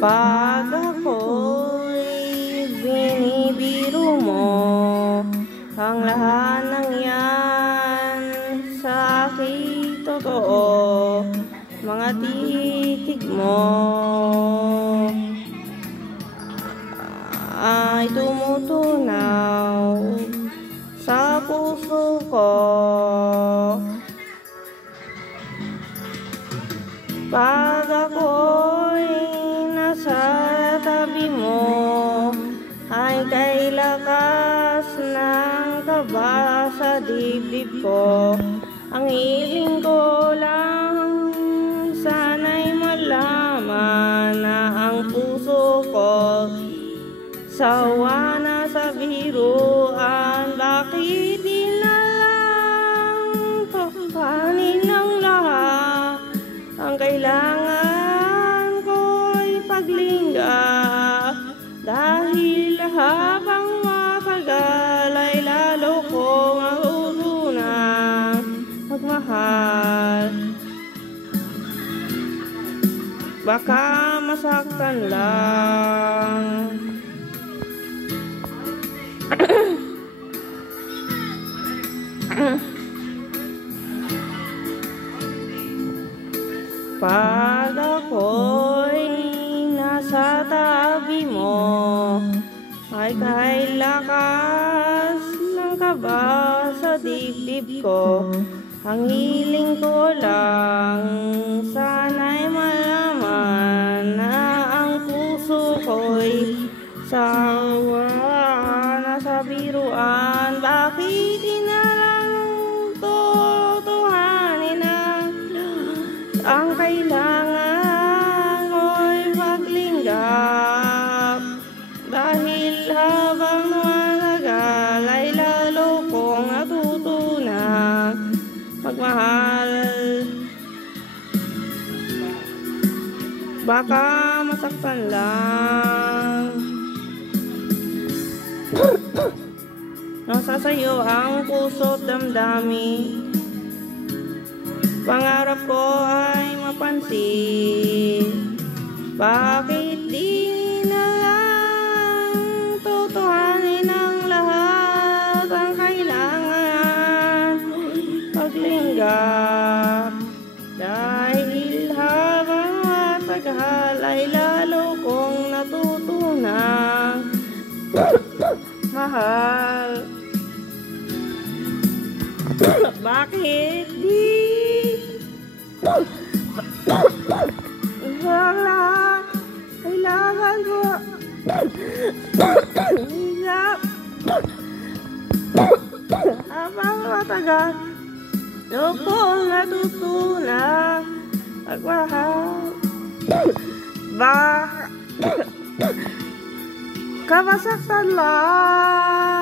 Pag ako'y binibiro mo, ang lahat ng yan sa akin totoo, mga titig mo ay tumutunaw sa puso ko. Pag ako'y nasa tabi mo, ay kay lakas ng kaba sa dibdib ko. Ang hiling ko lang, sana'y malaman na ang puso ko sawa na sa biruan. Bakit di na lang papanin ng lahat? Ang kailangan ko'y paglingga, dahil habang matagal ay lalo kong matutunan magmahal. Baka masaktan lang. Pag ako'y nasa tabi mo, ay kahit lakas ng kaba sa dibdib ko. Ang hiling ko lang, sana'y malaman na ang puso ko'y sawa na sa biruan. Bakit di na lang tutuhanin ang kailangan ko'y maglinggap, dahil habang matagal ay lalo kong natutunan magmahal. Baka masaktan lang. Nasa sayo ang puso't damdamin, pangarap ko ay mapansin. Bakit di na lang tutuhanin ang lahat? Ang kailangan paglinggap, dahil habang matagal ay lalo kong natutunan mahal. Bakit di kailangan ko hingap habang matagal kong natutunan magmahal. Baka masaktan lang.